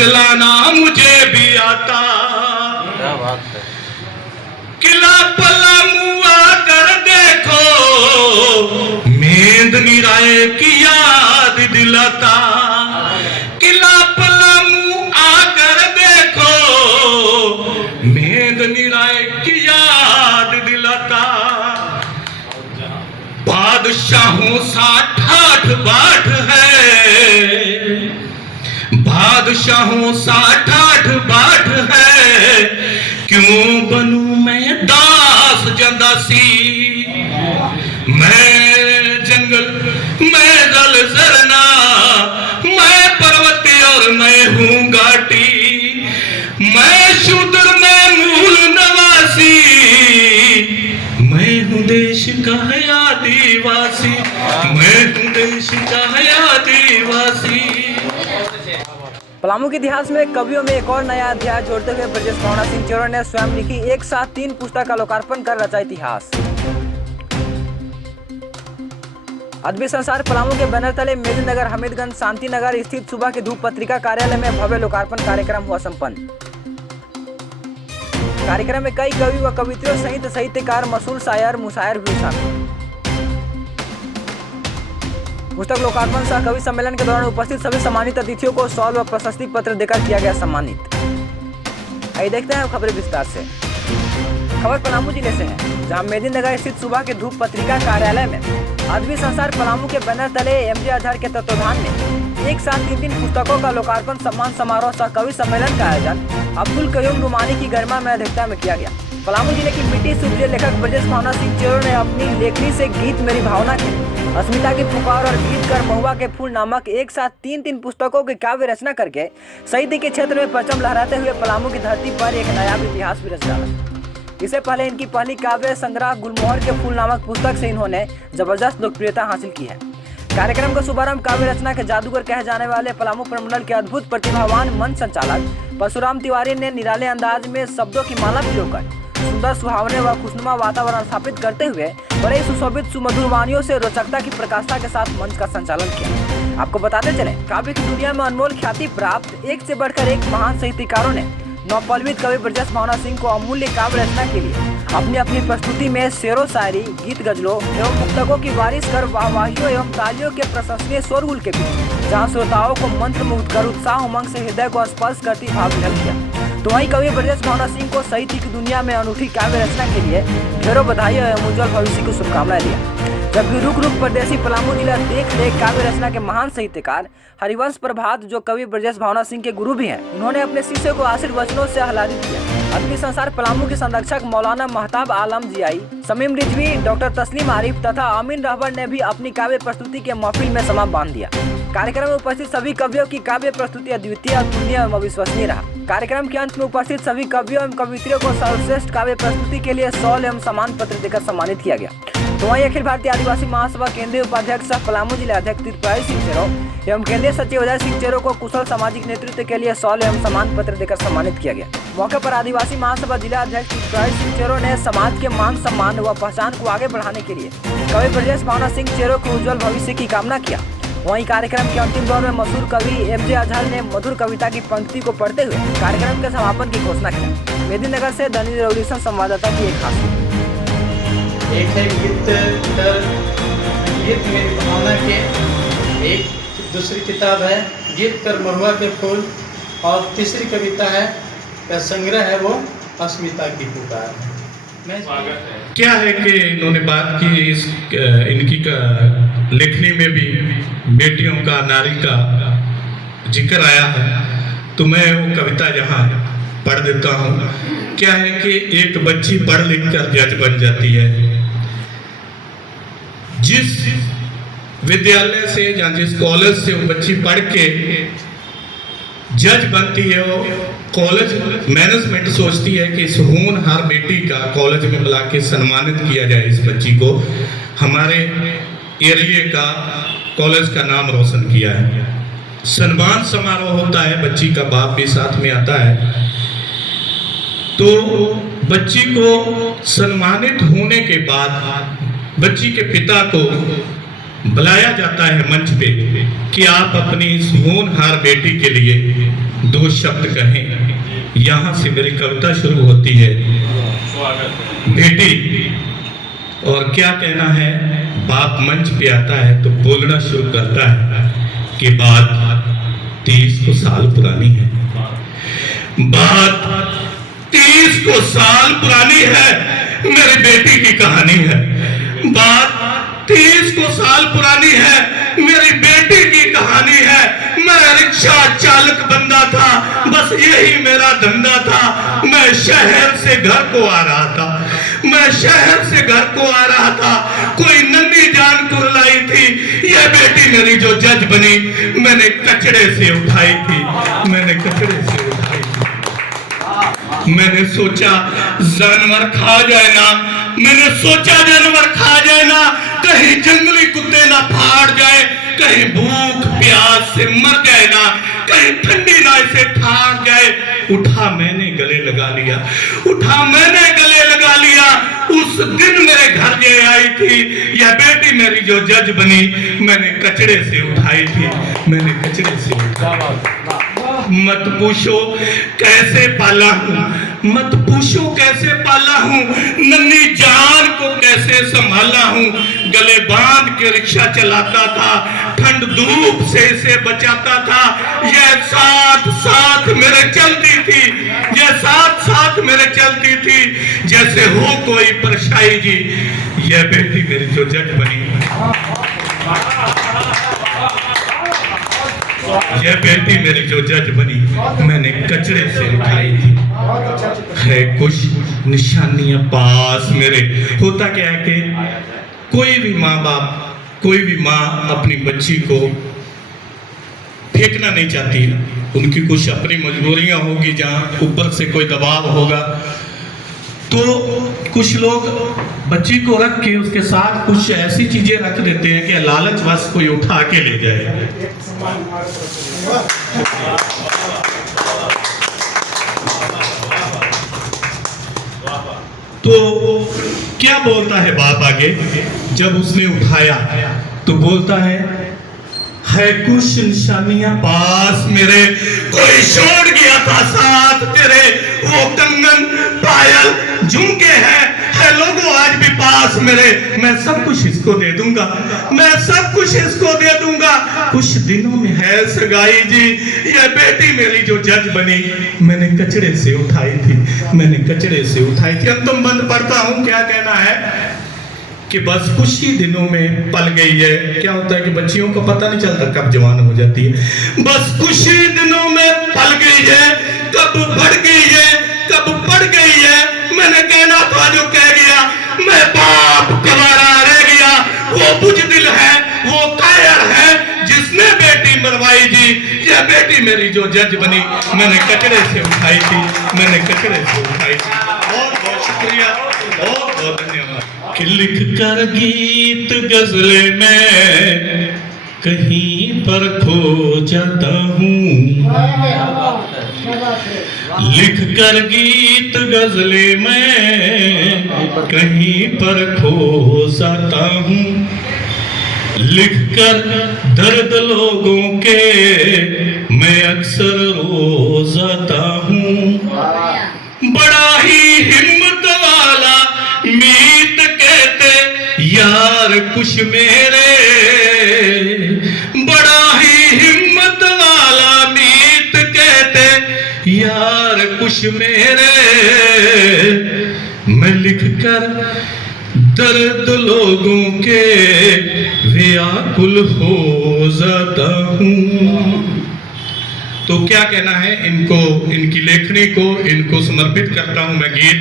चलाना मुझे भी आता। क्या बात है। किला पलामू आकर देखो, मेंदनी राय की याद दिलाता। किला पलामू आकर देखो, मेंदनी राय की याद दिलाता। बादशाहों सा ठाठ बाट है, बादशाहों सा ठाठ बाट है, क्यों बनूं मैं दास जंदासी। मैं जंगल, मैं जल झरना, मैं पर्वत और मैं हूँ घाटी। मैं शूद्र, मैं मूल नवासी, मैं हूँ देश का है आदिवासी, मैं हूँ देश का है आदिवासी। पलामू के इतिहास में कवियों में एक और नया अध्याय जोड़ते हुए ब्रजेश भावना सिंह चेरो ने स्वयं लिखी एक साथ 3 पुस्तक का लोकार्पण कर रचा इतिहास। अद्भुत संसार पलामू के बैनर तले मेदिनीनगर हमीदगंज शांति नगर स्थित सुबह की धूप पत्रिका कार्यालय में भव्य लोकार्पण कार्यक्रम हुआ संपन्न। कार्यक्रम में कई कवि व कवित्रियों सहित साहित्यकार, मशहूर शायर, मुशायर भी शामिल। पुस्तक लोकार्पण सह कवि सम्मेलन के दौरान उपस्थित सभी सम्मानित अतिथियों को शॉल व प्रशस्ति पत्र देकर किया गया सम्मानित। आइए देखते हैं खबरें विस्तार से। खबर पलामू जिले से है, जहां मेदिनीनगर स्थित सुबह के धूप पत्रिका कार्यालय में अद्भुत संसार पलामू के बैनर तले एमजे आजहर के तत्वाधान में एक साथ 3 पुस्तकों का लोकार्पण सम्मान समारोह सह कवि सम्मेलन का आयोजन अब्दुल कयूम रुमानी की गरिमा में अध्यक्षता में किया गया। पलामू जिले की मिट्टी सुप्रिय लेखक ब्रजेश भावना सिंह चेरो ने अपनी लेखनी से गीत मेरी भावना के, अस्मिता की पुकार और गीत कर महुआ के फूल नामक एक साथ 3 पुस्तकों की काव्य रचना करके साहित्य के क्षेत्र में परचम लहराते हुए पलामू की धरती पर एक नया इतिहास भी रच डाला। इससे पहले इनकी पहली काव्य संग्रह गुलमोहर के फूल नामक पुस्तक से इन्होंने जबरदस्त लोकप्रियता हासिल की है। कार्यक्रम का शुभारंभ काव्य रचना के जादूगर कहे जाने वाले पलामू प्रमंडल के अद्भुत प्रतिभावान मंच संचालक परशुराम तिवारी ने निराले अंदाज में शब्दों की माला पिरोकर सुंदर, सुहावने व खुशनुमा वातावरण स्थापित करते हुए बड़े सुशोभित सुमधुर वाणियों से रोचकता की प्रकाशता के साथ मंच का संचालन किया। आपको बताते चले, काव्य की दुनिया में अनमोल ख्याति प्राप्त एक से बढ़कर एक महान साहित्यकारों ने नवपल्लवित कवि ब्रजेश भावना सिंह को अमूल्य काव्य रचना के लिए अपनी अपनी प्रस्तुति में शेरो शायरी, गीत गजलों एवं मुक्तकों की बारिश कर वाहवाहियों एवं तालियों के प्रशंसनीय शोरगुल के बीच जहां श्रोताओं को मंत्रमुग्ध कर उत्साह उमंग से हृदय को स्पर्श करती भाव विहल किया, तो वहीं कवि ब्रजेश भावना सिंह को साहित्य की दुनिया में अनूठी काव्य रचना के लिए ढेरों बधाई एवं उज्जवल भविष्य की शुभकामनाएं दिया। जबकि रुक रुक परदेसी पलामू जिला देख रेख काव्य रचना के महान साहित्यकार हरिवंश प्रभात, जो कवि ब्रजेश भावना सिंह के गुरु भी हैं, उन्होंने अपने शिष्य को आशीर्वचनों से आह्लादित किया। अद्भुत संसार पलामू के संरक्षक मौलाना महताब आलम जीआई, समीम रिजवी, डॉक्टर तस्लीम आरिफ तथा अमीन रहबर ने भी अपनी काव्य प्रस्तुति के महफिल में समा बांध दिया। कार्यक्रम में उपस्थित सभी कवियों की काव्य प्रस्तुति अद्वितीय, अतुलनीय एवं अविश्वसनीय रहा। कार्यक्रम के अंत में उपस्थित सभी कवियों एवं कवित्रियों को सर्वश्रेष्ठ काव्य प्रस्तुति के लिए शॉल एवं सम्मान पत्र देकर सम्मानित किया गया। तो वहीं अखिल भारतीय आदिवासी महासभा केंद्रीय उपाध्यक्ष सह पलामू जिला अध्यक्ष त्रिपुरारी सिंह चेरो एवं केंद्रीय सचिव अजय सिंह चेरो को कुशल सामाजिक नेतृत्व के लिए शॉल एवं सम्मान पत्र देकर सम्मानित किया गया। मौके पर आदिवासी महासभा जिला अध्यक्ष त्रिपुरारी सिंह चेरो ने समाज के मान सम्मान व पहचान को आगे बढ़ाने के लिए कवि ब्रजेश भावना सिंह चेरो के उज्जवल भविष्य की कामना किया। वहीं कार्यक्रम के अंतिम दौर में मशहूर कवि एमजे आजहर ने मधुर कविता की पंक्ति को पढ़ते हुए कार्यक्रम के समापन की घोषणा की। मेदिनीनगर से दैनिक रेवोल्यूशन संवाददाता की एक खास एक है गीत मेरी भावना के, एक दूसरी किताब है गीत कर महुआ के फूल, और तीसरी कविता है का संग्रह है वो अस्मिता की पुकार। मैं क्या है कि इन्होंने बात की इस इनकी का लेखनी में भी बेटियों का, नारी का जिक्र आया है, तो मैं वो कविता यहाँ पढ़ देता हूँ। क्या है कि एक बच्ची पढ़ लिख कर जज बन जाती है। जिस विद्यालय से या जिस कॉलेज से वो बच्ची पढ़ के जज बनती है, वो कॉलेज मैनेजमेंट सोचती है कि इस होनहार बेटी का कॉलेज में बुला के सम्मानित किया जाए, इस बच्ची को हमारे एरिया का कॉलेज का नाम रोशन किया है। सम्मान समारोह होता है, बच्ची का बाप भी साथ में आता है। तो बच्ची को सम्मानित होने के बाद बच्ची के पिता को बुलाया जाता है मंच पे कि आप अपनी इस होनहार बेटी के लिए 2 शब्द कहें। यहाँ से मेरी कविता शुरू होती है। बेटी, और क्या कहना है। बाप मंच पे आता है तो बोलना शुरू करता है कि बात 30 को साल पुरानी है। बात 30 को साल पुरानी है, मेरी बेटी की कहानी है। बात 30 को साल पुरानी है, मेरी बेटी की कहानी है। मैं रिक्शा चालक बंदा था, बस यही मेरा धंधा था। मैं शहर से घर को आ रहा था, मैं शहर से घर को आ रहा था। कोई नन्ही जान कुरलाई थी, यह बेटी मेरी जो जज बनी, मैंने कचड़े से उठाई थी, मैंने कचड़े से उठाई थी। मैंने सोचा जानवर खा जाए ना, मैंने सोचा जानवर खा जाए ना, कहीं जंगली कुत्ते ना फाड़ जाए, कहीं भूख प्यास से मर जाए ना, कहीं ठंडी ना इसे ठाड़ जाए। उठा मैंने गले लगा लिया, उठा मैंने गले लगा लिया। उस दिन मेरे घर ये आई थी यह बेटी मेरी जो जज बनी, मैंने कचड़े से उठाई थी, मैंने कचड़े से उठाई। मत पूछो कैसे पाला हूँ, मत पूछो कैसे पाला हूँ, नन्ही जान को कैसे संभाला हूँ। गले बांध के रिक्शा चलाता था, ठंड धूप से इसे बचाता था। यह साथ साथ मेरे चलती थी, यह साथ साथ मेरे चलती थी जैसे हो कोई परछाई जी। यह बेटी मेरी जो जज बनी, यह बेटी मेरी जो जज बनी, मैंने कचड़े से उठाई थी। है कुछ निशानियां पास मेरे। होता क्या है कि कोई भी माँ बाप, कोई भी माँ अपनी बच्ची को फेंकना नहीं चाहती। उनकी कुछ अपनी मजबूरियां होगी, जहाँ ऊपर से कोई दबाव होगा, तो कुछ लोग बच्ची को रख के उसके साथ कुछ ऐसी चीजें रख देते हैं कि लालचवश कोई उठा के ले जाए। तो क्या बोलता है बाप आगे, जब उसने उठाया तो बोलता है कुछ निशानियां पास मेरे, कोई छोड़ गया था साथ तेरे। वो कंगन पायल झुमके हैं, है लोगों आज भी पास मेरे। मैं सब कुछ इसको दे दूंगा, मैं सब कुछ इसको दे दूंगा। कुछ दिनों में है सगाई जी, यह बेटी मेरी जो जज बनी, मैंने कचड़े से उठाई थी, मैंने कचड़े से उठाई थी। अंतिम बंद पढ़ता हूं। क्या कहना है कि बस कुछ ही दिनों में पल गई है। क्या होता है कि बच्चियों को पता नहीं चलता कब जवान हो जाती है। बस कुछ ही दिनों में पल गई है, कब बढ़ गई है, कब बढ़ गई है। मैंने कहना था जो कह गया, मैं बाप कवारा रह गया। वो बुजदिल है, वो कायर है जिसने बेटी मरवाई जी। यह बेटी मेरी जो जज बनी, मैंने कचड़े से उठाई थी, मैंने कचड़े से उठाई थी। बहुत बहुत शुक्रिया, बहुत बहुत धन्यवाद। कि लिख कर गीत गजले में कहीं पर खो जाता हूँ, लिख कर गीत गजले में कहीं पर खो जाता हूँ। लिख कर दर्द लोगों के मैं अक्सर रो जाता हूँ। बड़ा ही हिम्मत वाला मीत कहते यार कुछ मेरे, बड़ा ही हिम्मत वाला मीत कहते यार कुछ मेरे। मैं लिख कर दर्द लोगों के व्याकुल हो जाता हूँ। तो क्या कहना है इनको, इनकी लेखनी को इनको समर्पित करता हूं मैं गीत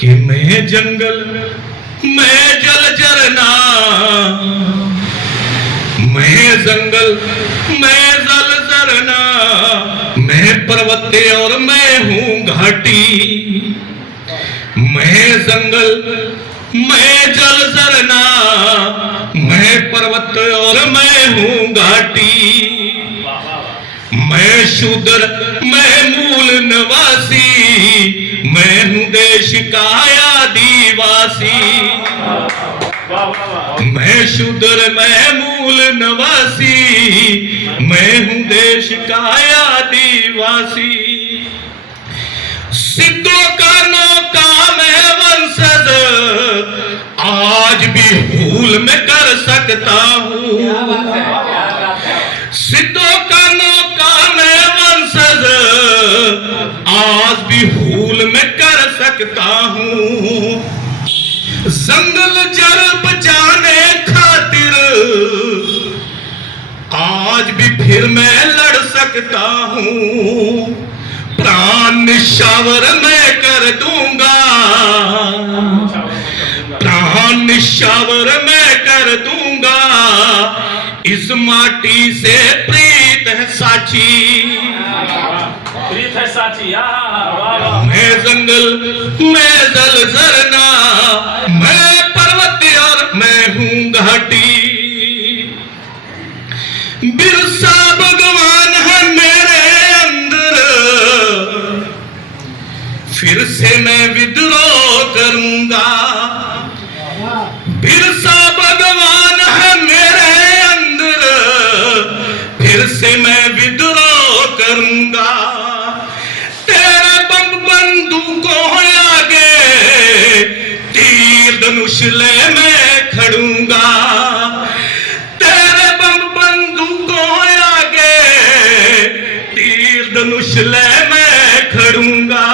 कि मैं जंगल, मैं जल झरना, मैं जंगल, मैं जल झरना, मैं पर्वत और मैं हूं घाटी। मैं जंगल, मैं जल झरना, मैं पर्वत और मैं हूं घाटी। मैं शूद्र, मैं मूल निवासी, मैं हूं देश का आदिवासी। मैं शूद्र मैं मूल नवासी, मैं हूं देश का आदिवासी। सिद्धों का नौका मैं वंशज, आज भी भूल में कर सकता हूँ। सिद्धों का नौका मैं वंशज, आज भी भूल में कर सकता हूँ। जंगल जल बचाने खातिर आज भी फिर मैं लड़ सकता हूँ। प्राण निशावर मैं कर दूंगा, प्राण निशावर मैं कर दूंगा। इस माटी से प्रीत है साची, प्रीत है साची। मैं जंगल मैं जल झरना, मैं पर्वत और मैं हूँ घाटी। बिरसा भगवान है मेरे अंदर, फिर से मैं विद्रोह करूंगा। बिरसा भगवान है मेरे अंदर, फिर से मैं विद्रोह करूंगा। तेरे बम बंदूकों आगे तीर धनुष ले मैं खड़ूंगा। तेरे बम बंदूकों आगे तीर धनुष ले मैं खड़ूंगा।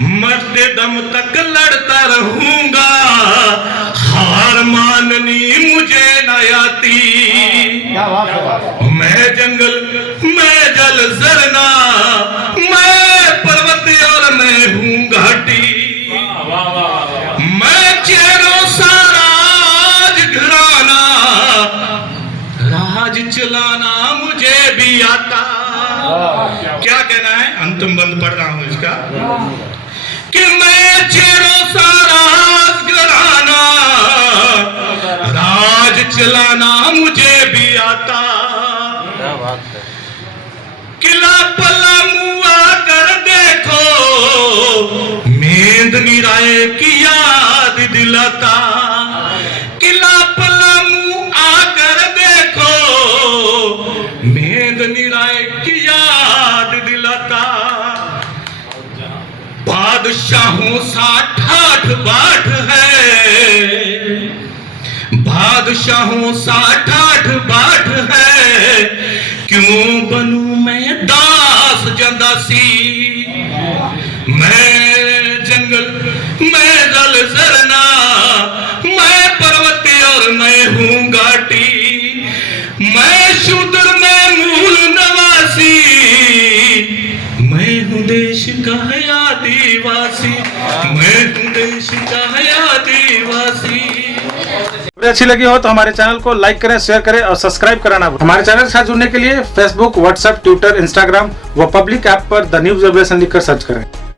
मरते दम तक लड़ता रहूंगा, हार माननी मुझे न आती। मैं जंगल मैं जल झरना, मैं पर्वत और मैं हूँ घाटी। मैं चेहरों सा राज घराना, राज चलाना मुझे भी आता। क्या कहना है? अंतिम बंद पढ़ रहा हूं इसका कि मैं चेहरों सा राज घराना, राज चलाना मुझे भी आता। क्या बात है। किला पलामू आकर देखो, मेंदनी राय की याद दिलाता। किला पलामू आकर देखो, मेंदनी राय की याद दिलाता। बादशाहों सा ठाठ बाट है, बादशाहों सा ठाठ बाट है। क्यों बनूं मैं दास जंदासी। मैं जंगल मैं जल झरना, मैं पर्वत और मैं हूँ घाटी। मैं शूद्र मैं मूल नवासी, मैं हूँ देश का आदिवासी, मैं हूँ देश का आदिवासी। वीडियो अच्छी लगी हो तो हमारे चैनल को लाइक करें, शेयर करें और सब्सक्राइब कराना भूलें। हमारे चैनल के साथ जुड़ने के लिए फेसबुक, व्हाट्सएप, ट्विटर, इंस्टाग्राम व पब्लिक ऐप पर द न्यूज़ अपडेशन लिखकर सर्च करें।